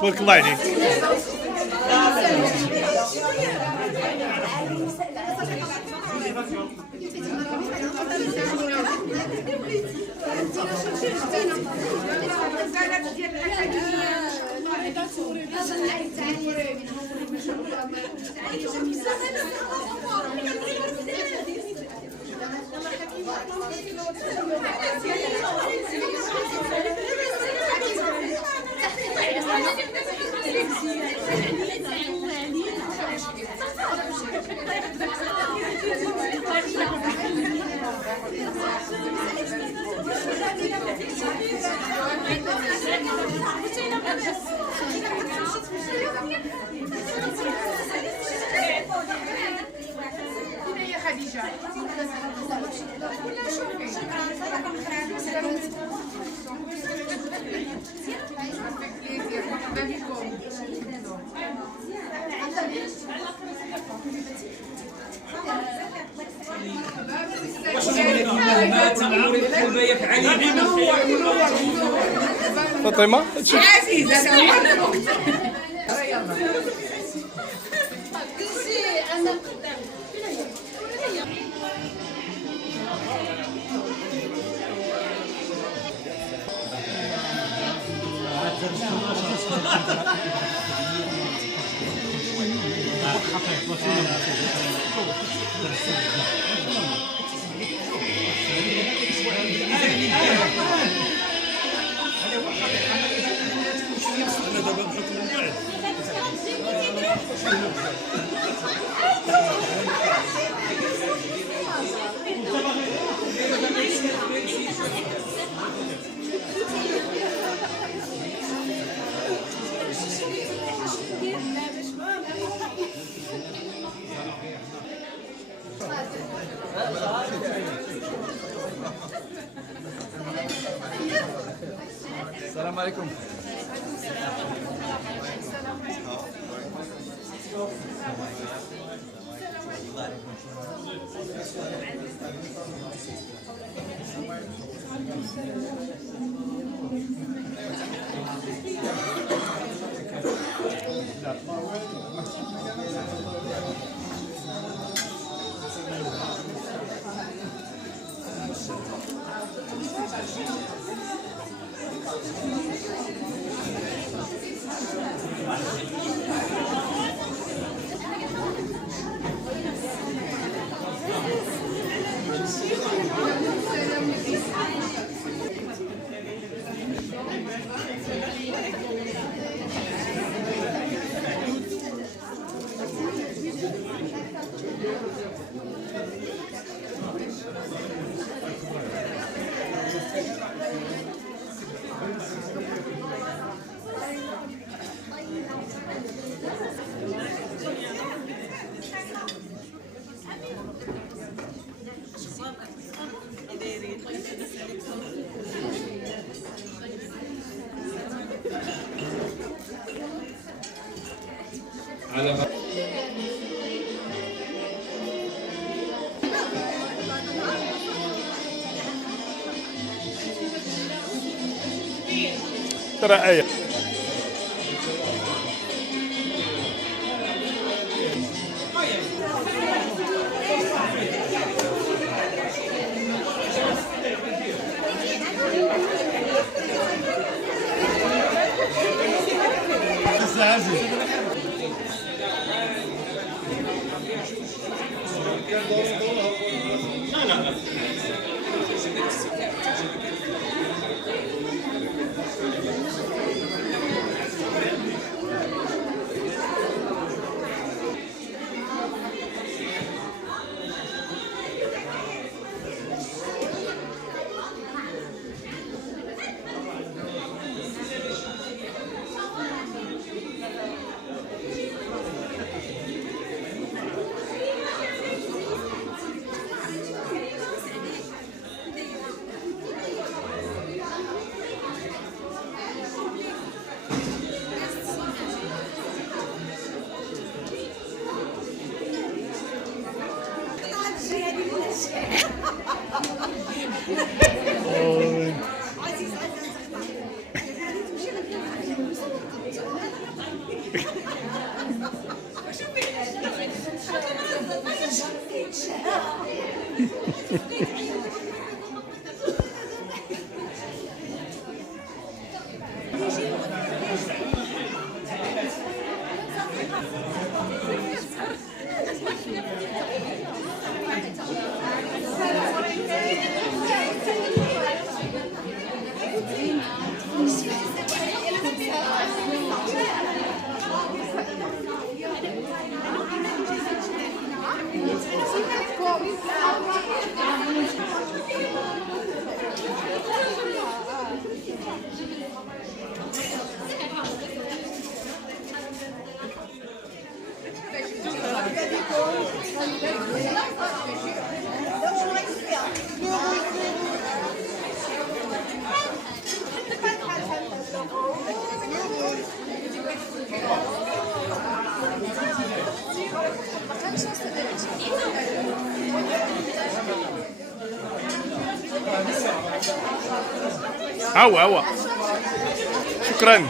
تبارك الله عليك. خديجة فاطمة السلام عليكم. ترى آية عوا عوا شكرا.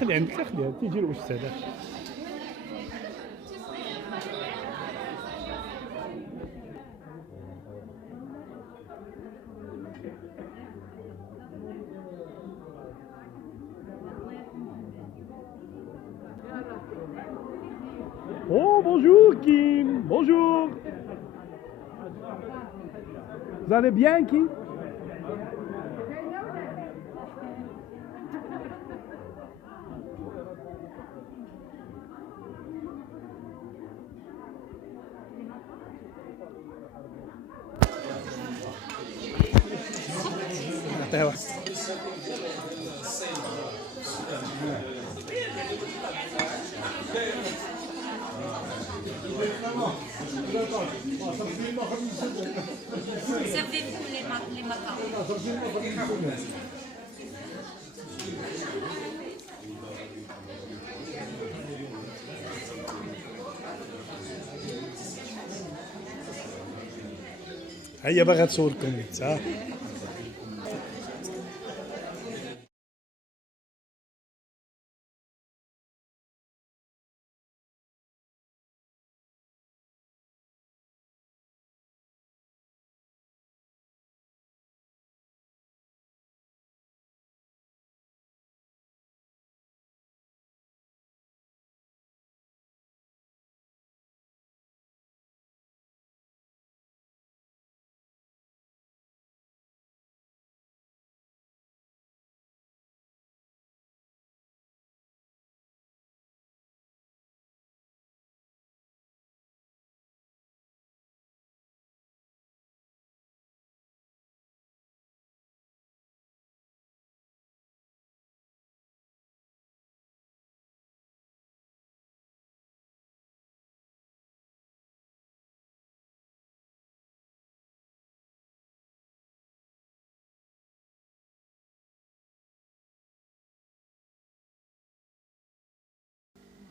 خلي عندك، خليها تيجي الأستاذة. Oh, bonjour Kim, bonjour. Vous allez bien Kim? نعطيها واحد. Servez-vous les macarons. هيا باغا تصوركم صح.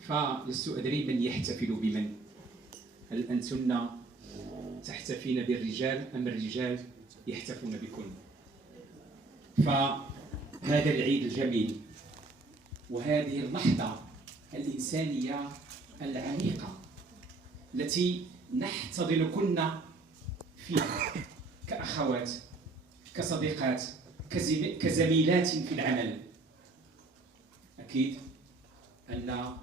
فلست أدري من يحتفل بمن، هل أنتن تحتفين بالرجال أم الرجال يحتفون بكن؟ فهذا العيد الجميل وهذه اللحظة الإنسانية العميقة التي نحتضنكن فيها كأخوات، كصديقات، كزميلات في العمل. أكيد أن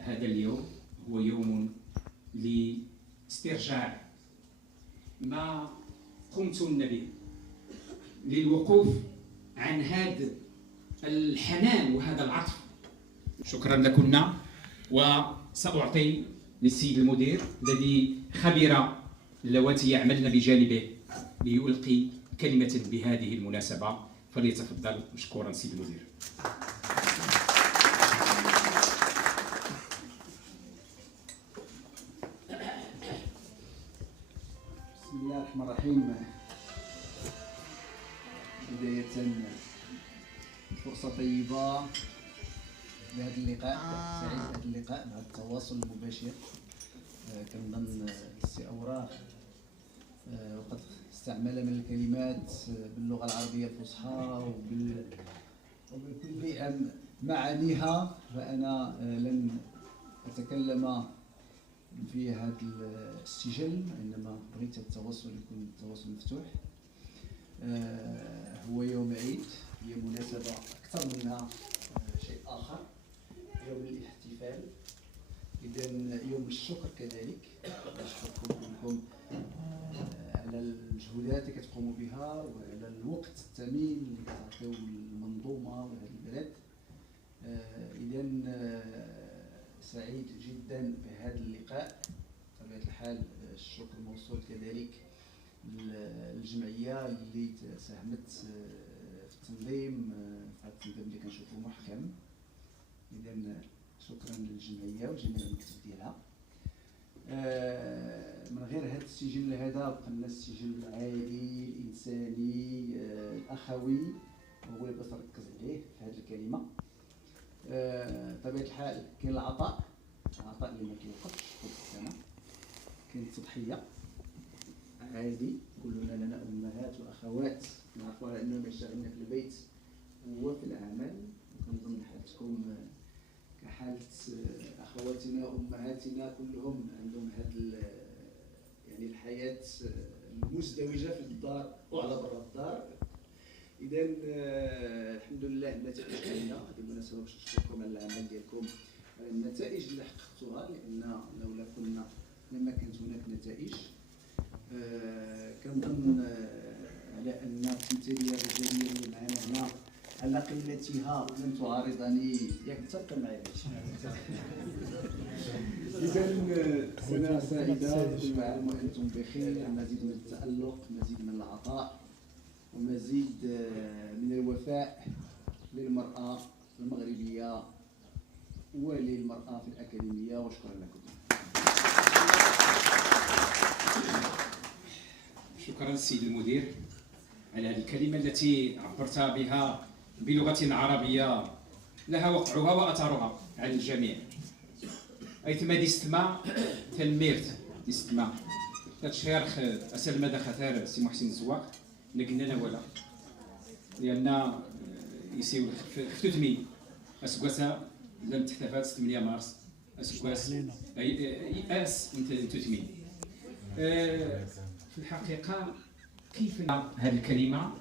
هذا اليوم هو يوم لاسترجاع ما قمتن به، للوقوف عن هذا الحنان وهذا العطف شكرا لكن، وسأعطي للسيد المدير الذي خبر اللواتي يعملن بجانبه ليلقي كلمة بهذه المناسبة، فليتفضل مشكورا سيد المدير. بسم الله الرحمن الرحيم. بداية فرصة طيبة لهذا اللقاء، سعيد بهذا اللقاء مع التواصل المباشر. كنظن السي أوراق وقد استعمل من الكلمات باللغة العربية الفصحى وبكل معانيها، فأنا لن أتكلم في هذا السجل، إنما بغيت التواصل يكون التواصل مفتوح. هو يوم عيد، هي مناسبة أكثر منها شيء آخر، يوم الاحتفال، إذن يوم الشكر كذلك. أشكركم كلكم على المجهودات اللي كتقوموا بها وعلى الوقت الثمين اللي كتعطيو للمنظومة وهذا البلد. إذن سعيد جدا بهذا اللقاء. بطبيعة الحال الشكر موصول كذلك للجمعية اللي ساهمت في التنظيم، في هذا التنظيم اللي كنشوفو محكم. إذن شكرا للجمعية وجميع المكتب ديالها. من غير هذا السجل هذا بقى لنا السجل العائلي الإنساني الأخوي، هو اللي بغيت نركز عليه في هذه الكلمة. بطبيعة الحال كاين العطاء اللي ما كيوقفش طول السنة، كاين التضحية عادي، كلنا لنا أمهات وأخوات نعرفوا على أنهم يشتغلن في البيت وفي العمل، وكنظن حالتكم كحالة أخواتنا وأمهاتنا كلهم عندهم هذا يعني الحياة المزدوجة في الدار وعلى برا الدار. إذن الحمد لله النتائج كاينة. هذه المناسبة باش نشكركم على العمل ديالكم، على النتائج اللي حققتوها، لأن لما كانت هناك نتائج كنظن على أن التمثيلية الرجالية اللي معنا هنا على قلتها لم تعارضني، ياك تبقى معايا. إذن سنة سعيدة، كل عام وأنتم بخير، مزيد من التألق، مزيد من العطاء، ومزيد من الوفاء للمرأة المغربية وللمرأة في الأكاديمية، وشكرا لكم. شكرا السيد المدير على هذه الكلمة التي عبرت بها بلغة عربية لها وقعها وأثرها على الجميع. أيتما ديستما تنميرت ديستما تشيرخ أسلمة دخثار سي محسن الزواق نقلنا ولا، لأن يسيو ختوتمي أسكواسا لم تحتفل 8 مارس أسكواس أس تتمي. في الحقيقة كيف هذه الكلمة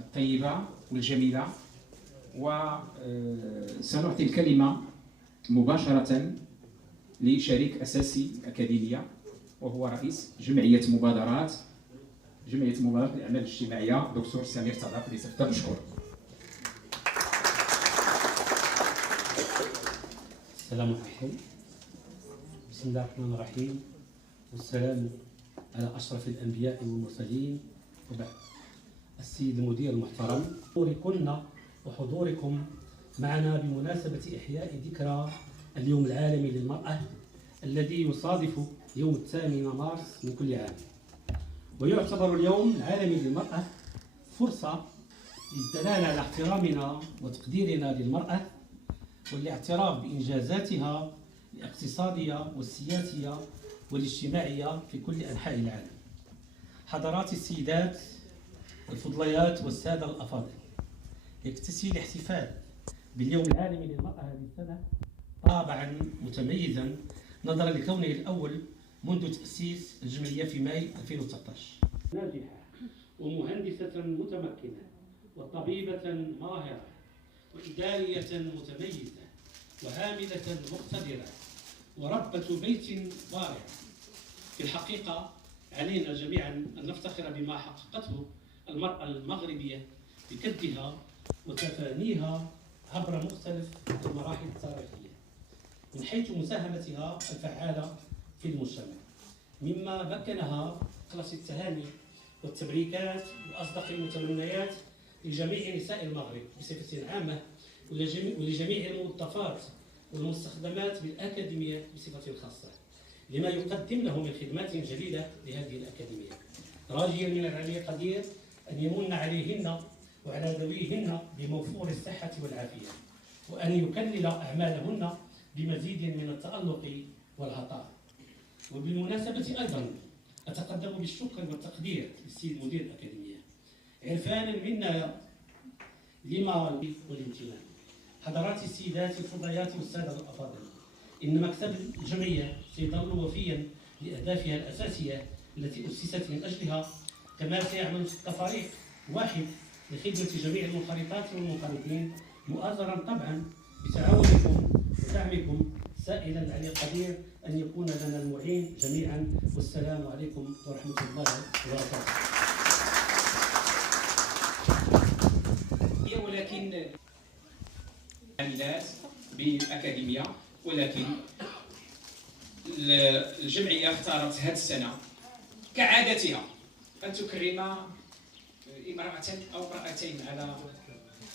الطيبة والجميلة، وسنعطي الكلمة مباشرة لشريك أساسي الأكاديمية، وهو رئيس جمعية مبادرات الأعمال الاجتماعية دكتور سمير صداق، ليتفضل مشكور. السلام عليكم. بسم الله الرحمن الرحيم، والسلام على أشرف الأنبياء والمرسلين، وبعد. السيد المدير المحترم، حضوركن وحضوركم معنا بمناسبة إحياء ذكرى اليوم العالمي للمرأة الذي يصادف يوم 8 مارس من كل عام، ويعتبر اليوم العالمي للمرأة فرصة للدلالة على احترامنا وتقديرنا للمرأة، والاعتراف بإنجازاتها الاقتصادية والسياسية والاجتماعية في كل أنحاء العالم. حضرات السيدات الفضليات والسادة الأفاضل، يكتسي الاحتفال باليوم العالمي للمرأة هذه السنة طابعا متميزا نظرا لكونه الأول منذ تأسيس الجمعية في ماي 2019. ناجحة ومهندسة متمكنة وطبيبة ماهرة وإدارية متميزة وعاملة مقتدرة وربة بيت بارع. في الحقيقة علينا جميعا أن نفتخر بما حققته المرأة المغربية بكدها وتفانيها عبر مختلف المراحل التاريخية. حيث مساهمتها الفعالة في المجتمع، مما مكنها خلص التهاني والتبريكات وأصدق المتمنيات لجميع نساء المغرب بصفة عامة ولجميع الموظفات والمستخدمات بالأكاديمية بصفة خاصة لما يقدم له من خدمات جليلة لهذه الأكاديمية، راجيا من العلي القدير أن يمن عليهن وعلى ذويهن بموفور الصحة والعافية، وأن يكلل أعمالهن بمزيد من التألق والعطاء. وبالمناسبة أيضا أتقدم بالشكر والتقدير للسيد مدير الأكاديمية عرفانا منا لما والامتنان. حضرات السيدات الفضيات والسادة الأفاضل، إن مكتب الجمعية سيظل وفيا لأهدافها الأساسية التي أسست من أجلها، كما سيعمل كفريق واحد لخدمة جميع المنخرطات والمنخرطين، مؤازرا طبعا بتعاونكم ودعمكم، سائلا العلي القدير أن يكون لنا المعين جميعا. والسلام عليكم ورحمة الله وبركاته. ولكن عاملات بالأكاديمية، ولكن الجمعية اختارت هذه السنة كعادتها أن تكرم امرأة أو امرأتين على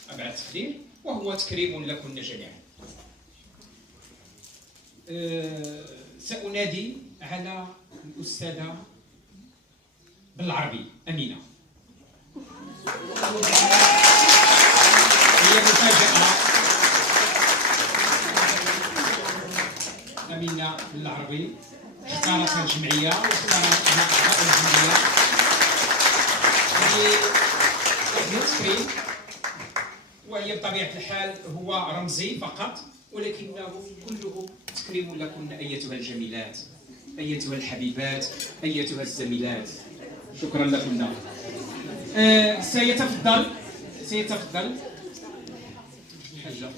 أبعد التقدير، وهو تكريم لكن جميعا. سأنادي على الأستاذة بالعربي أمينة. هي مفاجأة. أمينة بالعربي اختارتها الجمعية واختارتها أعضاء الجمعية للتكريم، وهي بطبيعة الحال هو رمزي فقط، ولكنه كله تكريم لكن أيتها الجميلات، أيتها الحبيبات، أيتها الزميلات. شكرا لكم. سيتفضل حاجة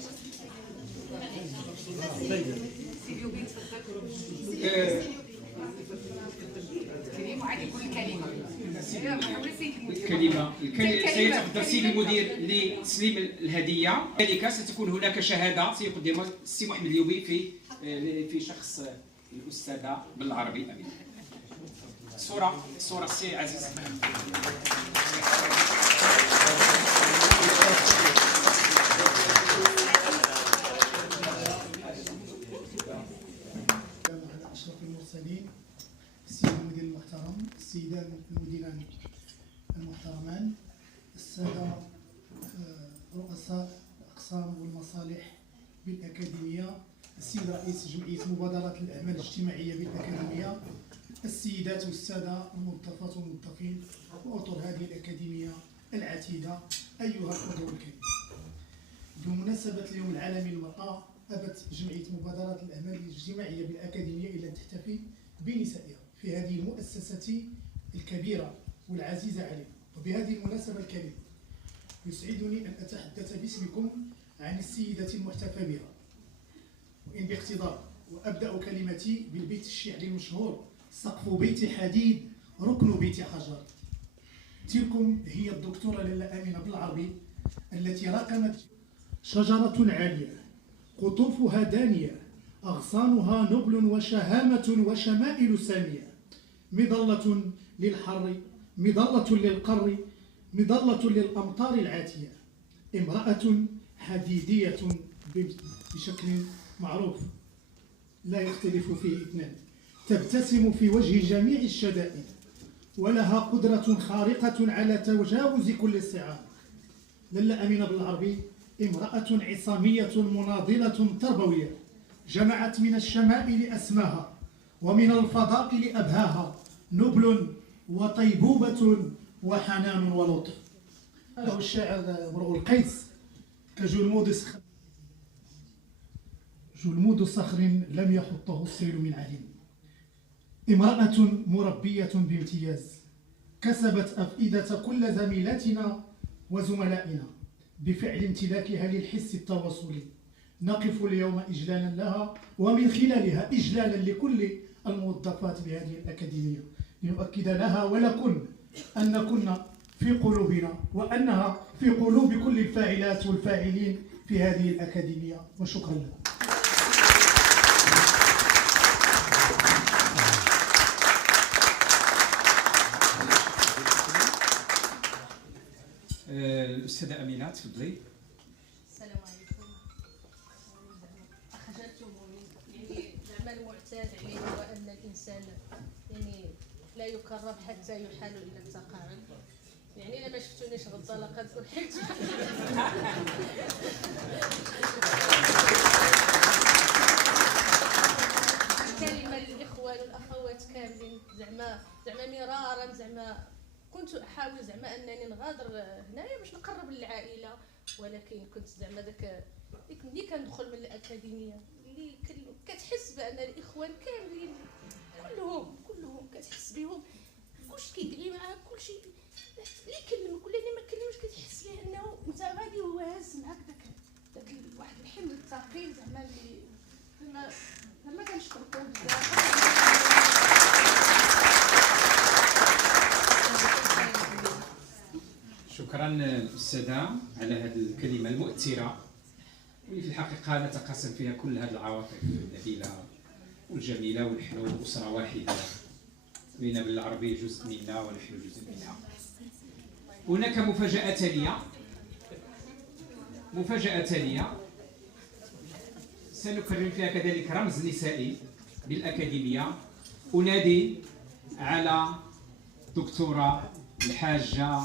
الكلمة سيتفضل سيدي المدير لتسليم الهدية. ذلك ستكون هناك شهادة سيقدمها السي محمد اليوبي في شخص الأستاذة بالعربي أمين. صورة السي عزيز. أشرف المرسلين، السيد المدير المحترم، السيدان المديران المحترمان، السادة رؤساء الأقسام والمصالح بالأكاديمية، السيد رئيس جمعية مبادرات الأعمال الاجتماعية بالأكاديمية، السيدات والسادة الموظفات والموظفين وأطر هذه الأكاديمية العتيدة، أيها الحضور الكريم. بمناسبة اليوم العالمي للمرأة، أبت جمعية مبادرات الأعمال الاجتماعية بالأكاديمية إلى أن تحتفي بنسائها في هذه المؤسسة الكبيرة والعزيزة علينا. وبهذه المناسبة الكريمة يسعدني أن أتحدث باسمكم عن السيدة المحتفى بها، وإن باقتضاب، وأبدأ كلمتي بالبيت الشعري المشهور: سقف بيت حديد ركن بيت حجر. تلكم هي الدكتورة لاله أمينة بالعربي التي رقمت: شجرة عالية قطوفها دانية أغصانها نبل وشهامة وشمائل سامية، مظلة للحر مظلة للقر مظلة للأمطار العاتية، امرأة حديدية بشكل معروف لا يختلف فيه اثنان، تبتسم في وجه جميع الشدائد، ولها قدرة خارقة على تجاوز كل الصعاب. لاله أمينة بالعربي امرأة عصامية مناضلة تربوية، جمعت من الشمائل أسماها ومن الفضائل أبهاها، نبل وطيبوبة وحنان ولطف. له الشاعر امرؤ القيس: جلمود صخر لم يحطه السيل من علم. امرأة مربية بامتياز، كسبت أفئدة كل زميلاتنا وزملائنا بفعل امتلاكها للحس التواصلي. نقف اليوم إجلالا لها، ومن خلالها إجلالا لكل الموظفات بهذه الأكاديمية، لنؤكد لها ولكن أن كنا في قلوبنا، وأنها في قلوب كل الفاعلات والفاعلين في هذه الأكاديمية. وشكرا لكم. الاستاذه امينه تفضلي. السلام عليكم. اخجلتموني، يعني زعما المعتاد عليه هو ان الانسان يعني لا يكرم حتى يحال الى التقاعد. يعني الا ما شفتونيش غدا لقد احلت. كلمه للاخوان والاخوات كاملين، زعما مرارا، زعما كنت احاول زعما انني نغادر هنايا باش نقرب للعائله، ولكن كنت زعما داك ملي كندخل من الاكاديميه اللي كتحس بان الاخوان كاملين كلهم كتحس بهم، كلشي كيدعي معاك، كلشي اللي يكلمك ولا اللي ما كلمش كتحس ليه انه انت غادي وهو هاز معاك داك واحد الحمل الثقيل، زعما اللي زعما كنشكركم بزاف. شكرا استاذه على هذه الكلمه المؤثره، واللي في الحقيقه نتقاسم فيها كل هذه العواطف النبيله والجميله، ونحن اسره واحده، بين بالعربيه جزء منا ونحن جزء منها. هناك مفاجاه ثانيه سنكرم فيها كذلك رمز نسائي بالأكاديمية. أنادي على دكتورة الحاجة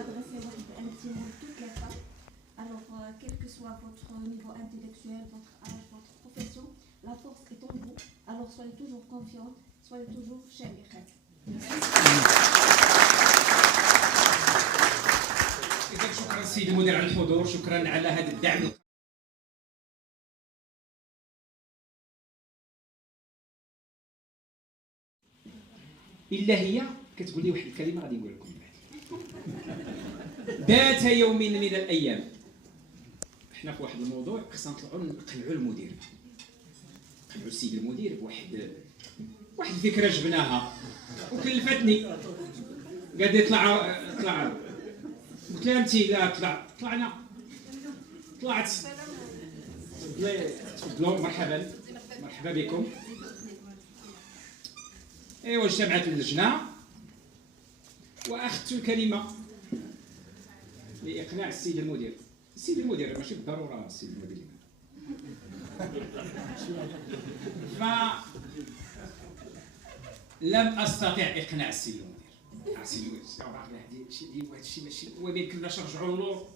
adresser un petit mot à toutes les femmes. Alors, quel que soit votre niveau intellectuel, votre âge, votre profession, la force est en vous. Alors, soyez toujours confiante, soyez toujours شامخة. إذا شكرا السيد المدير على الحضور، شكرا على هذا الدعم. إلا هي كتقول لي واحد الكلمة غادي نقول لكم. ذات يوم من الايام حنا في واحد الموضوع خصنا نطلعوا نقنعوا المدير، نقنعوا السيد المدير بواحد الفكره جبناها وكلفتني. قال لي طلع قلت لها انت لا طلعنا طلعت. تفضلوا مرحبا بكم. ايوا اجتمعت اللجنه واخذت الكلمه لإقناع السيد المدير. السيد المدير ماشي بالضرورة السيد المدير. لم أستطع إقناع السيد المدير. السيد المدير هذا الشيء ماشي، وما يمكنناش نرجعوا للور.